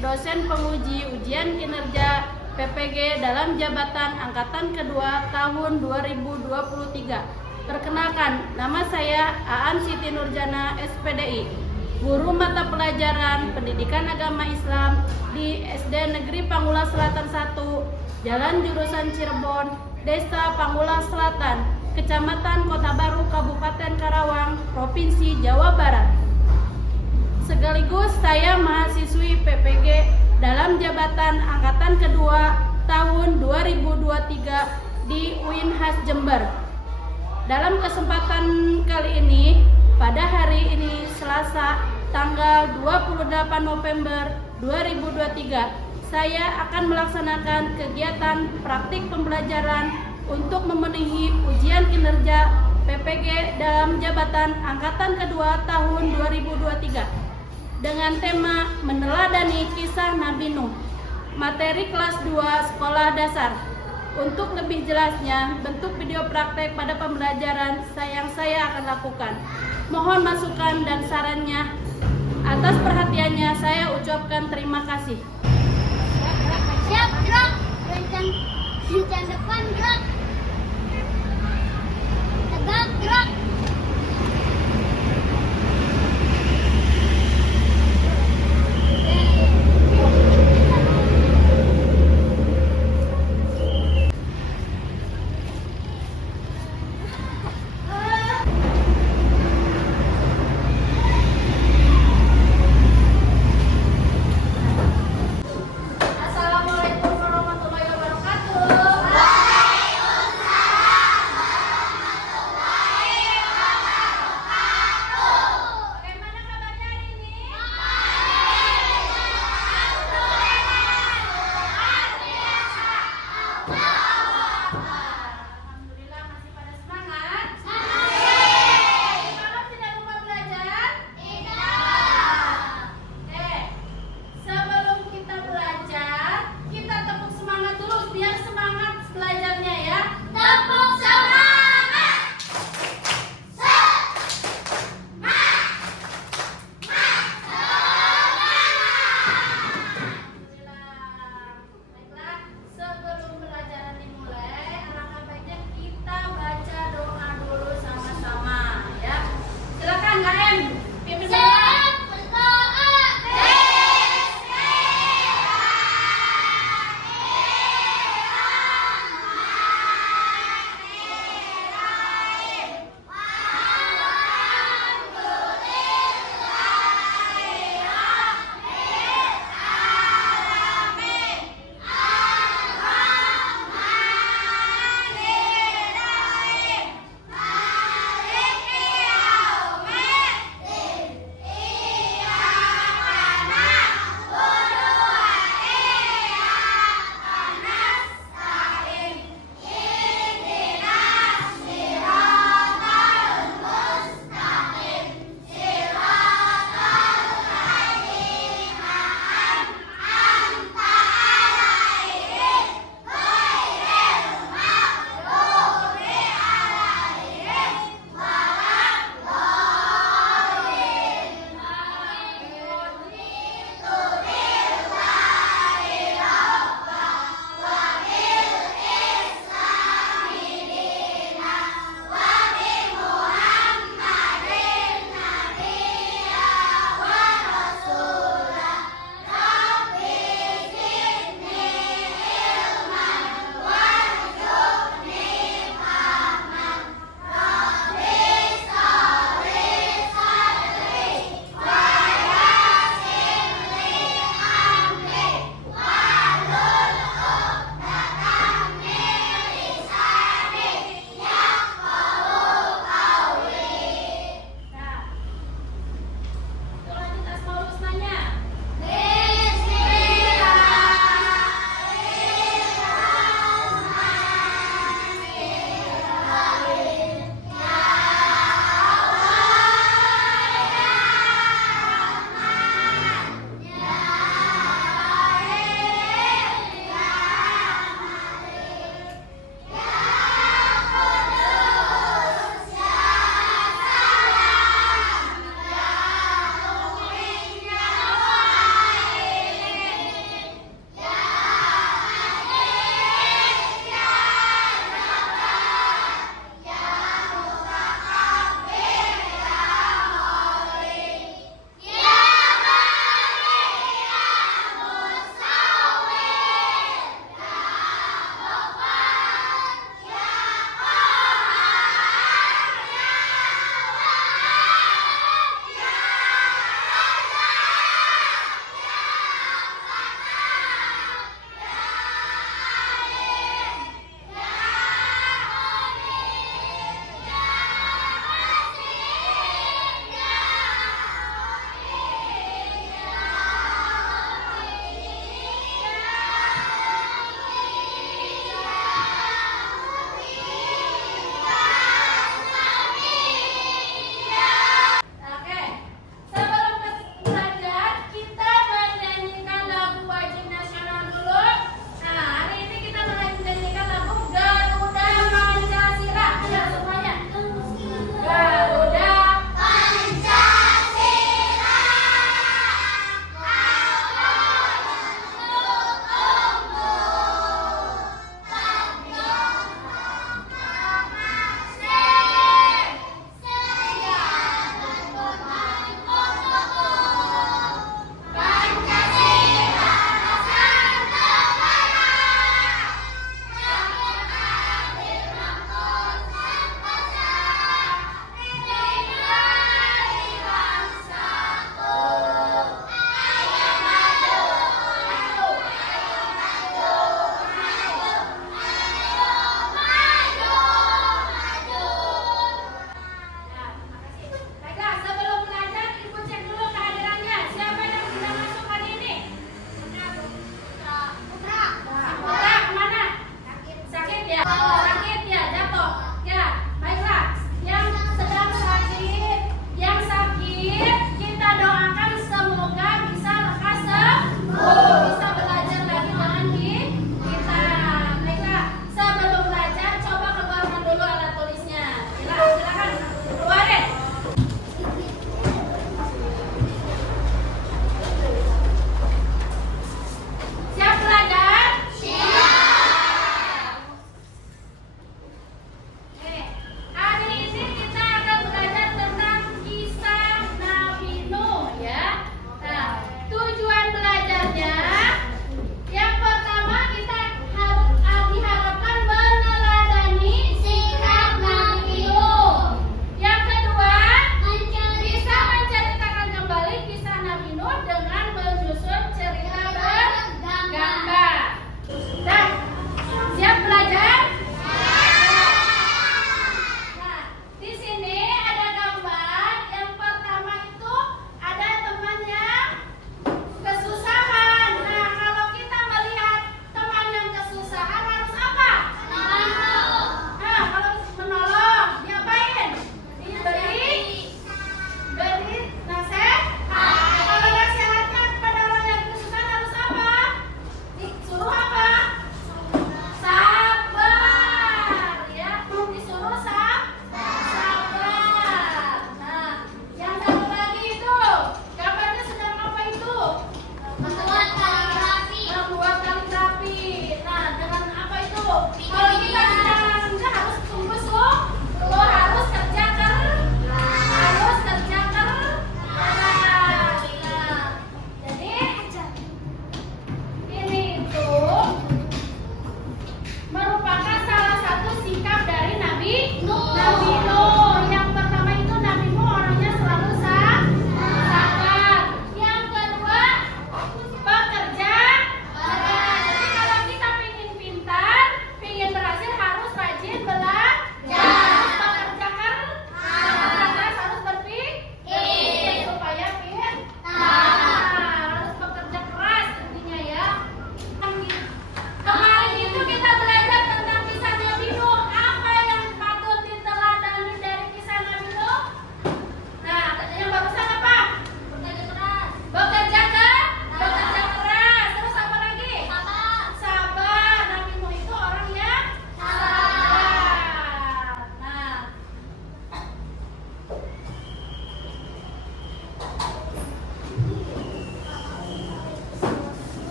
dosen penguji ujian kinerja PPG dalam jabatan angkatan kedua tahun 2023. Perkenalkan, nama saya Aan Siti Nurjana, SPDI, guru mata pelajaran Pendidikan Agama Islam di SD Negeri Panggula Selatan 1, Jalan Jurusan Cirebon, Desa Panggula Selatan, Kecamatan Kota Baru, Kabupaten Karawang, Provinsi Jawa Barat. Sekaligus saya mahasiswi PPG dalam jabatan angkatan kedua tahun 2023 di UINHAS Jember. Dalam kesempatan kali ini, pada hari ini Selasa tanggal 28 November 2023, saya akan melaksanakan kegiatan praktik pembelajaran untuk memenuhi ujian kinerja PPG dalam jabatan angkatan kedua tahun 2023 dengan tema meneladani kisah Nabi Nuh, materi kelas 2 sekolah dasar. Untuk lebih jelasnya, bentuk video praktek pada pembelajaran yang saya akan lakukan. Mohon masukan dan sarannya. Atas perhatiannya saya ucapkan terima kasih. Siap, gerak. Rencana depan, gerak. Tegak, gerak.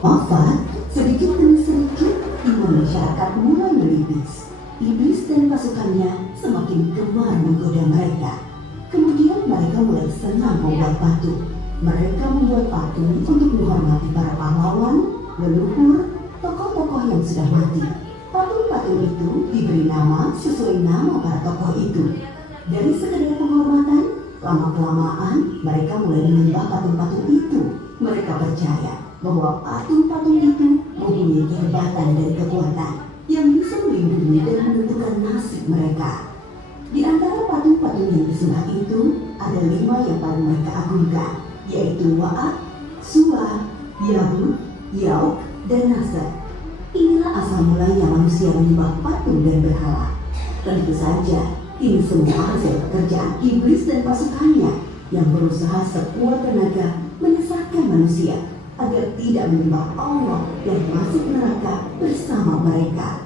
Wafat, sedikit demi sedikit iman masyarakat mulai menipis. Iblis dan pasukannya semakin gemar menggoda mereka. Kemudian mereka mulai senang membuat patung. Mereka membuat patung untuk menghormati para pahlawan, leluhur, tokoh-tokoh yang sudah mati. Patung-patung itu diberi nama sesuai nama para tokoh itu. Dari sekedar penghormatan, lama-kelamaan mereka mulai menyembah patung-patung itu. Mereka percaya bahwa patung-patung itu mempunyai kehebatan dan kekuatan yang bisa melindungi dan menentukan nasib mereka. Di antara patung-patung yang disembah itu, ada 5 yang paling mereka agungkan, yaitu Wa'at, Suwa, Yahud, Yauk, dan Nasr. Inilah asal mulanya manusia menyembah patung dan berhala. Tentu saja, ini semua hasil pekerjaan iblis dan pasukannya yang berusaha sekuat tenaga menyesatkan manusia agar tidak menyembah Allah dan masuk neraka bersama mereka.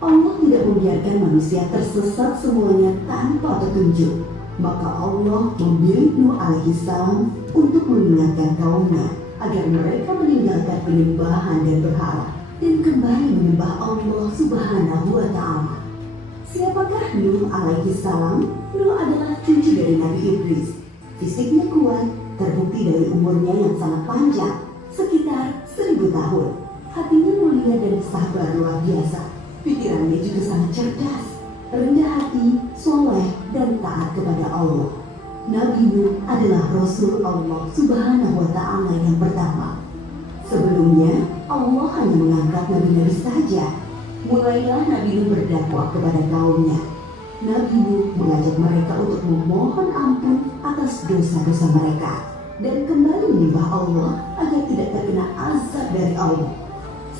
Allah tidak membiarkan manusia tersesat semuanya tanpa petunjuk. Maka Allah memilih Nuh alaihissalam untuk mengingatkan kaumnya agar mereka meninggalkan penyembahan dan berhala dan kembali menyembah Allah Subhanahu wa Ta'ala. Siapakah Nuh alaihissalam? Nuh adalah cucu dari Nabi Idris. Fisiknya kuat, terbukti dari umurnya yang sangat panjang, sekitar 1000 tahun. Hatinya mulia dan sabar luar biasa. Pikirannya juga sangat cerdas, rendah hati, soleh, dan taat kepada Allah. Nabi Nuh adalah Rasul Allah Subhanahu wa Ta'ala yang pertama. Sebelumnya, Allah hanya mengangkat nabi-nabi saja. Mulailah Nabi Nuh berdakwah kepada kaumnya. Nabi Nuh mengajak mereka untuk memohon ampun atas dosa-dosa mereka dan kembali menyembah Allah agar tidak terkena azab dari Allah.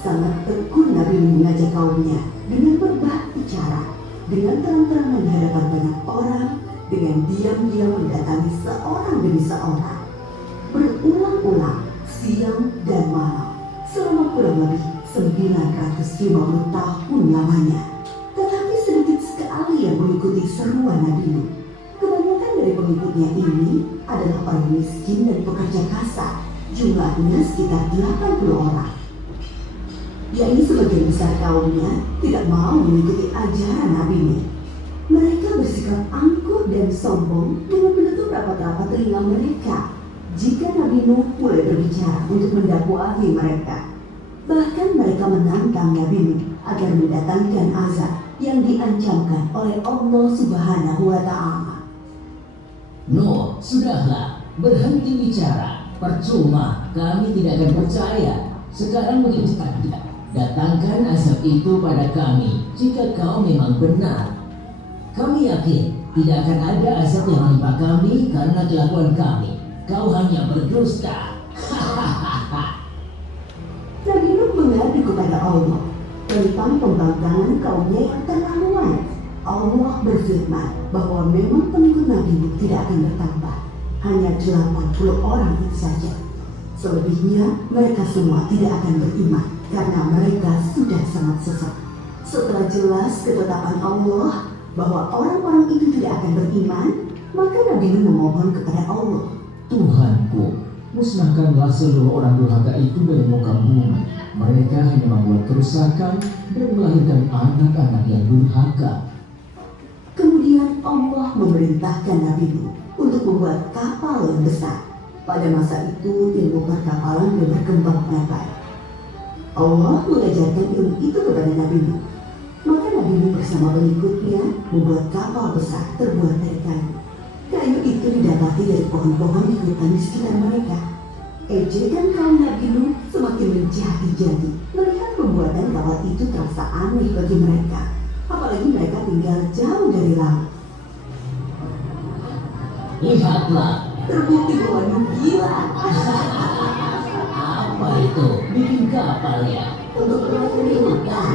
Sangat tekun Nabi Nuh mengajak kaumnya dengan berbagai cara, dengan terang-terangan di hadapan banyak orang, dengan diam-diam mendatangi seorang demi seorang, berulang-ulang siang dan malam selama kurang lebih 950 tahun lamanya. Tetapi sedikit sekali yang mengikuti seruan Nabi Nuh. Kebanyakan dari pengikutnya ini adalah orang miskin dan pekerja kasar. Jumlahnya sekitar 80 orang. Yakni sebagian besar kaumnya tidak mau mengikuti ajaran Nabi Nuh. Mereka bersikap angkuh dan sombong dengan menutup rapat-rapat telinga mereka jika Nabi Nuh mulai berbicara untuk mendakwahi mereka. Bahkan mereka menantang Nabi Nuh agar mendatangkan azab yang diancamkan oleh Allah Subhanahu wa Ta'ala. Nuh, sudahlah, berhenti bicara. Percuma, kami tidak akan percaya. Sekarang begini saja, datangkan azab itu pada kami jika kau memang benar. Kami yakin tidak akan ada azab yang menimpa kami karena kelakuan kami. Kau hanya berdusta. Nabi Nuh mengadu kepada Allah tentang pembangkangan kaumnya yang terlaluan. Allah berfirman bahwa memang pengikut Nabi Nuh tidak akan bertambah, hanya 80 orang itu saja. Selebihnya mereka semua tidak akan beriman karena mereka sudah sangat sesat. Setelah jelas ketetapan Allah bahwa orang-orang itu tidak akan beriman, maka Nabi Nuh memohon kepada Allah, Tuhanku, musnahkanlah seluruh orang durhaka itu dari muka bumi. Mereka hanya membuat kerusakan dan melahirkan anak-anak yang durhaka. Kemudian Allah memerintahkan Nabi Nuh untuk membuat kapal yang besar. Pada masa itu ilmu perkapalan belum berkembang dengan baik. Allah mengajarkan ilmu itu kepada Nabi Nuh. Maka Nabi Nuh bersama pengikutnya membuat kapal besar terbuat dari kayu. Kayu itu didapati dari pohon-pohon di hutan di sekitar mereka. Ejekan kaum Nabi Nuh semakin menjadi-jadi melihat pembuatan kapal itu terasa aneh bagi mereka. Apalagi mereka tinggal jauh dari laut. Lihatlah, Terbukti bahwa Nuh gila. apa itu? Bikin kapal ya? Untuk melayani hutan.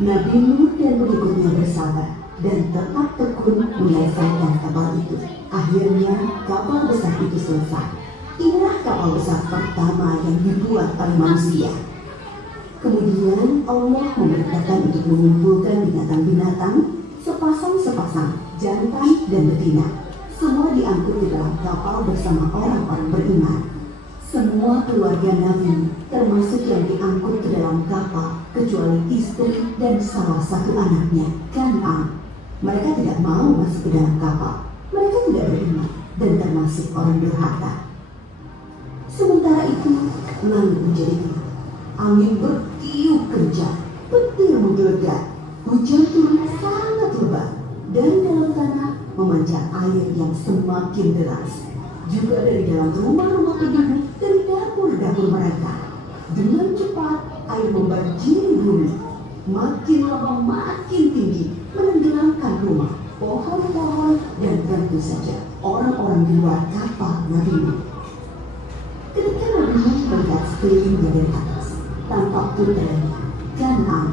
Nabi Nuh dan pengikutnya bersabar dan tetap tekun menyelesaikan kapal itu. Akhirnya kapal besar itu selesai. Inilah kapal besar pertama yang dibuat oleh manusia. Kemudian Allah memerintahkan untuk mengumpulkan binatang-binatang sepasang-sepasang, jantan dan betina. Semua diangkat diangkut di dalam kapal bersama orang-orang beriman. Semua keluarga Nabi, termasuk yang diangkut ke dalam kapal, kecuali istri dan salah satu anaknya, Kan'an. Mereka tidak mau masuk ke dalam kapal. Mereka tidak beriman dan termasuk orang durhaka. Sementara itu, langit menjadi gelap. Angin bertiup kencang, petir menggelegar, hujan turun sangat lebat. Dari dalam tanah memancar air yang semakin deras. Juga dari dalam rumah-rumah penduduk, dari dapur-dapur mereka. Dengan cepat, air membanjiri bumi. Makin lama makin tinggi, menenggelamkan rumah, pohon-pohon, dan tentu saja orang-orang di luar kapal Nabi Nuh. Ketika Nabi Nuh melihat sekelilingnya dari atas, tampak putranya, Kan'an,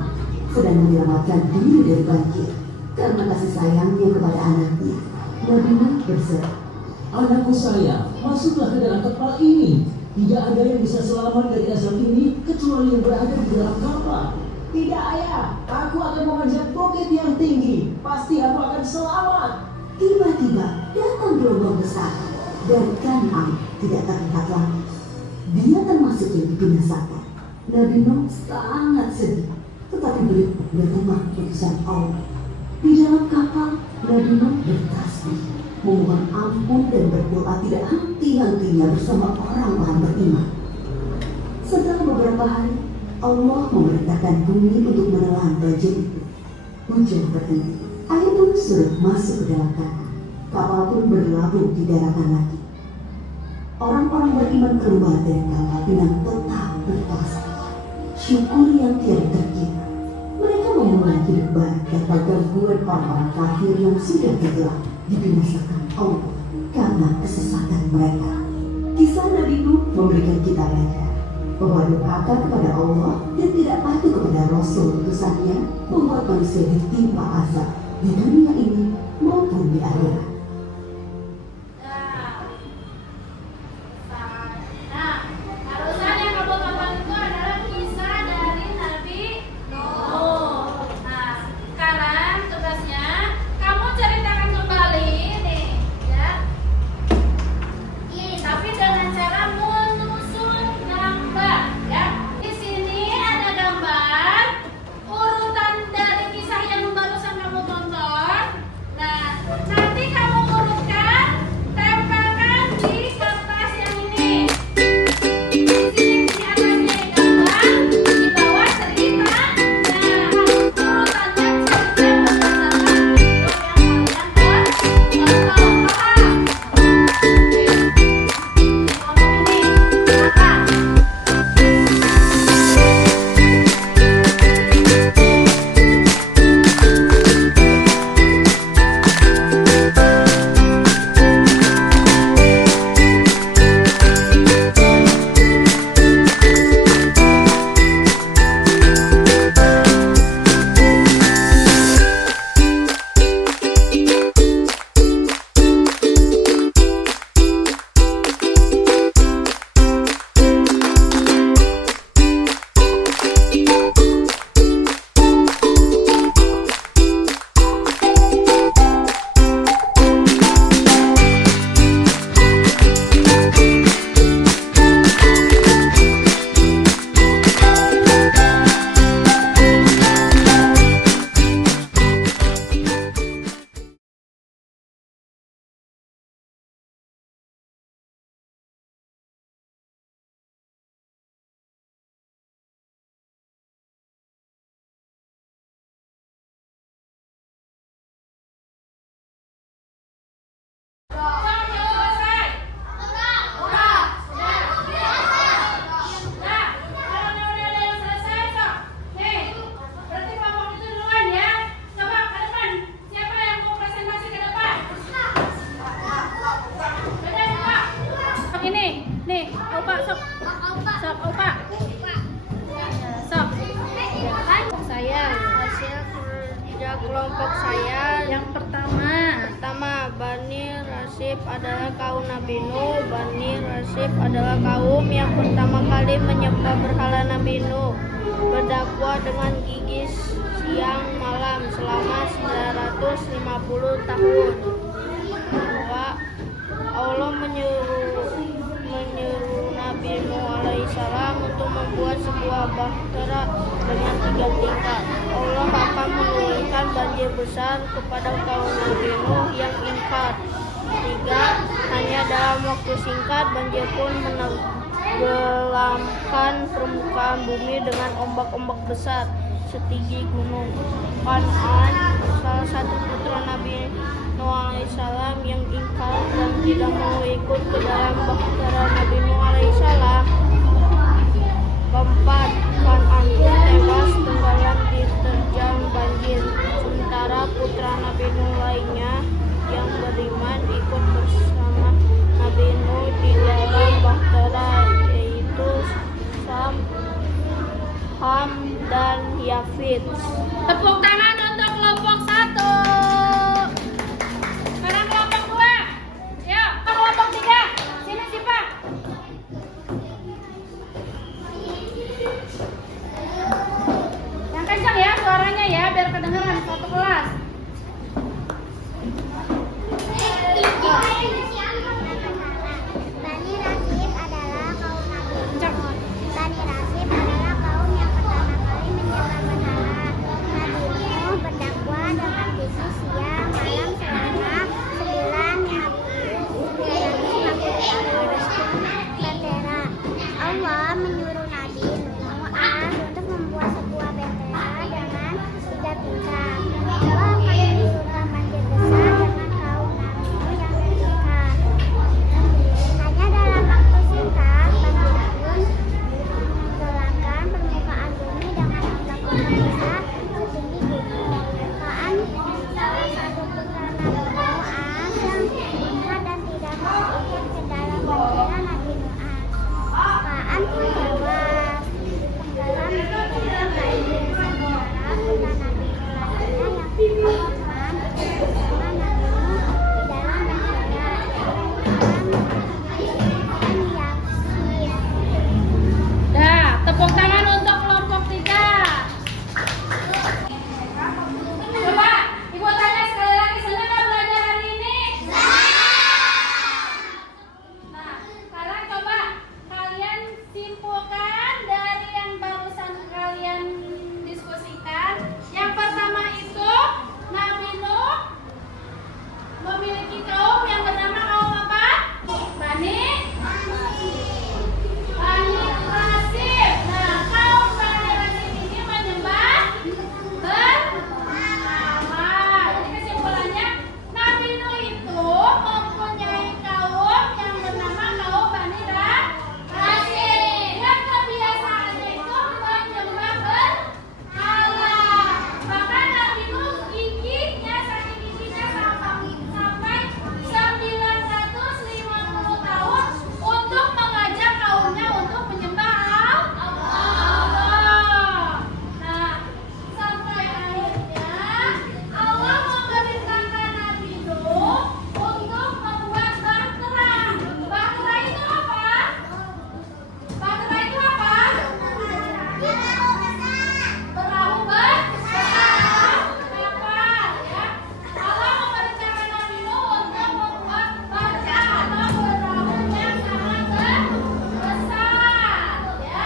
sedang menyelamatkan diri dari banjir. Karena kasih sayangnya kepada anaknya, Nabi Nuh berseru, Anakku sayang, masuklah ke dalam kapal ini. Tidak ada yang bisa selamat dari azab ini kecuali yang berada di dalam kapal. Tidak ayah, aku akan memanjat bukit yang tinggi. Pasti aku akan selamat. Tiba-tiba datang gelombang besar dan Kan'an tidak terlihat lagi. Dia termasuk yang dibinasakan. Nabi Nuh sangat sedih, tetapi beliau berterima keputusan Allah. Di dalam kapal, Nabi Nuh bertasbih, memohon ampun dan berdoa tidak henti-hentinya bersama orang-orang beriman. Setelah beberapa hari, Allah memerintahkan bumi untuk menelan banjir itu. Hujan berhenti, air pun surut masuk ke dalam tanah. Kapal pun berlabuh di daratan lagi. Orang-orang beriman keluar dari kapal dengan tetap bertasbih, syukur yang tiada terkira. Mereka memulai hidup baru tanpa gangguan orang-orang kafir yang sudah tenggelam dibinasakan Allah karena kesesatan mereka. Kisah Nabi Nuh memberikan kita belajar bahwa durhaka kepada Allah dan tidak patuh kepada Rasul utusannya membuat manusia ditimpa azab di dunia ini maupun di akhirat. Nah, barusan yang kamu tonton itu adalah kisah dari Nabi Nuh. Nah, sekarang tugasnya kamu ceritakan kembali nih, ya. Tapi dengan cara menyusun gambar, ya. Di sini ada gambar urutan dari kisah yang barusan kamu tonton. Nah, nanti kamu urutkan, tempelkan di kertas yang ini. Di sini di atasnya gambar, di bawah cerita. Nah, urutannya cerita berdasarkan grup yang kalian tonton. Paham? Oke. Ngomong ini, silakan. Selesai. Udah. Nah, kalau udah ada yang selesai, sok. Nih, berarti kelompok itu duluan ya. Coba ke depan. Siapa yang mau presentasi ke depan? Udah, Pak. Sok ini. Nih, Opa, sok. Sok, Opa. Sok. Saya Hasil kerja kelompok saya yang pertama. Bani Rasib adalah kaum Nabi Nuh. Bani Rasib adalah kaum yang pertama kali menyembah berhala Nabi Nuh, berdakwah dengan gigih siang malam selama 950 tahun. Bahwa Allah menyuruh Nabi Nuh alaihissalam untuk membuat sebuah bahtera dengan 3 tingkat. Allah akan menurunkan banjir besar kepada kaum Nabi Nuh yang ingkar. 3. Hanya dalam waktu singkat banjir pun menenggelamkan permukaan bumi dengan ombak-ombak besar setinggi gunung. Kan'an, salah satu putra Nabi Nuh alaihissalam yang ingkar dan tidak mau ikut ke dalam bahtera Nabi Nuh alaihissalam. 4. Kan'an pun tewas tenggelam diterjang banjir, sementara putra Nabi Nuh lainnya yang beriman ikut bersama Nabi Nuh di dalam bahtera, yaitu Sam, Ham, dan Yafid. Tepuk tangan untuk kelompok 1. Sekarang kelompok 2. Yuk, kelompok 3. Sini Sipa. Yang kencang ya suaranya ya, biar kedengeran satu kelas. Bani Rasib adalah kaum Nabi Nuh. Bani Rasib adalah kaum yang pertama kali menyembah berhala. Nabi Nuh berdakwah dengan visi siang malam selama 950 bendera. Allah menyuruh Nabi Nuh untuk membuat sebuah bendera dengan 3 tingkat. Allah akan menurunkan banjir besar dengan kaum Nabi Nuh yang ingkar. Hanya dalam waktu singkat, banjir pun menenggelamkan permukaan bumi dengan ombak-ombak besar setinggi gunung. Kaan, salah satu putra Nabi Nuh yang ingkar dan tidak mau ikut ke dalam bahtera Nabi Nuh. Kaan pun tewas tenggelam diterjang banjir, sementara putra Nabi Nuh lainnya yang beriman bersama Nabi Nuh di dalam bahtera, Dah, tepuk tangan untuk kelompok 3. Coba, Ibu tanya sekali lagi, senang nggak belajar hari ini? Nah, sekarang coba kalian simpulkan dari yang barusan kalian diskusikan. Yang pertama itu, Nabi Nuh memiliki kaum yang bernama kaum apa? Bani Rasib. Nah, kaum Bani Rasib ini menyembah berhala. Jadi kesimpulannya, Nabi Nuh itu mempunyai kaum yang bernama kaum Bani Rasib. Dan kebiasaannya itu menyembah berhala. Bahkan Nabi Nuh gigihnya, saking gigihnya sampai 950 tahun untuk mengajak kaumnya untuk menyembah Allah. Nah, sampai akhirnya Allah memerintahkan Nabi Nuh untuk membuat bahtera. Bahtera itu apa? Bahtera itu apa? Perahu besar. Kapal ya. Allah memerintahkan Nabi Nuh untuk membuat bahtera atau perahu yang sangat besar ya.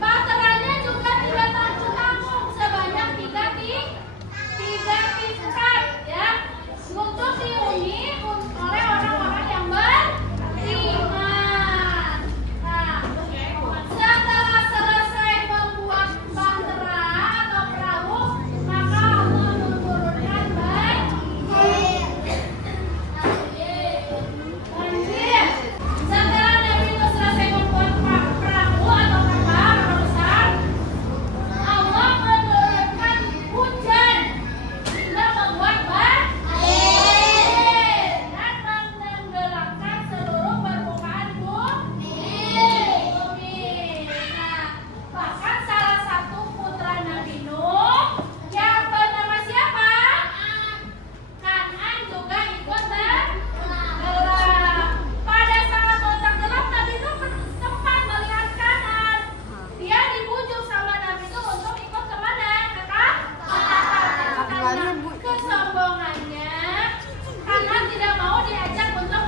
Bahteranya juga tidak tanggung sebanyak 3 tingkat ya, untuk dihuni oleh orang-orang yang beriman. Nah, setelah selesai membuat bahtera atau perahu, maka Allah menurunkan banjir. Setelah Nabi Nuh selesai membuat perahu atau kapal besar, Allah menurunkan hujan hingga membuat banjir dan menenggelamkan seluruh permukaan bumi. Nah, bahkan salah satu putra Nabi Nuh yang bernama siapa? Kan'an juga ikut tenggelam. Pada saat mau tenggelam, Nabi Nuh sempat melihat kanan. Dia dibujuk sama Nabi Nuh untuk ikut kemana? Ke kapal. Karena kesombongannya, Kan'an tidak mau diajak untuk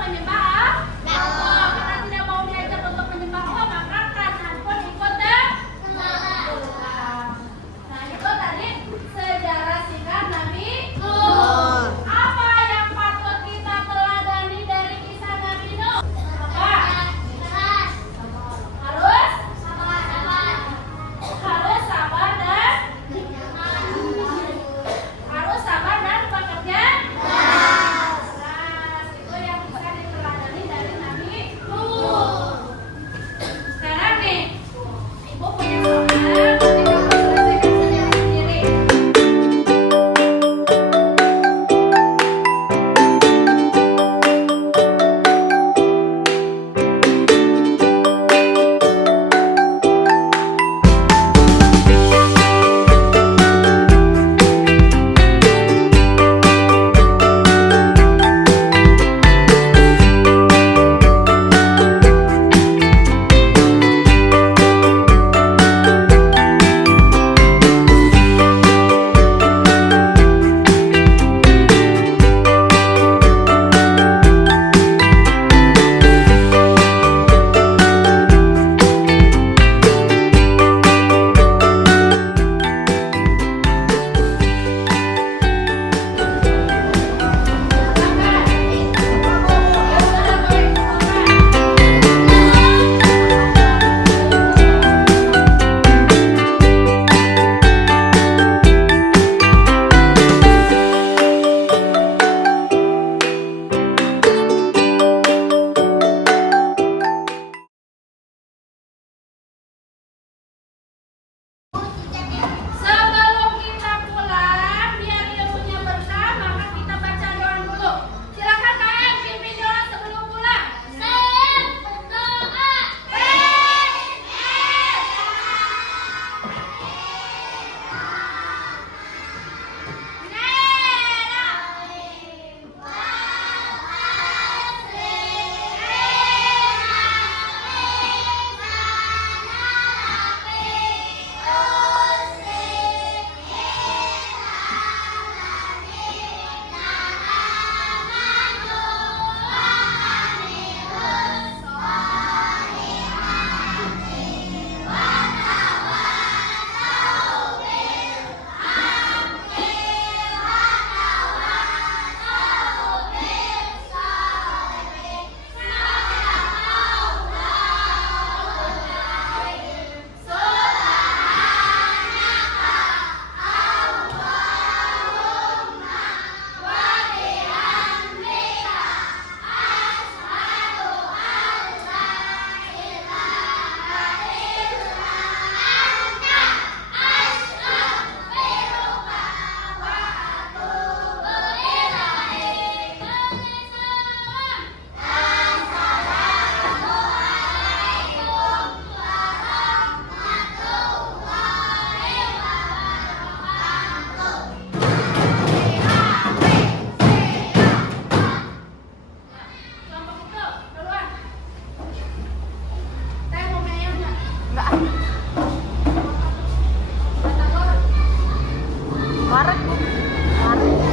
besar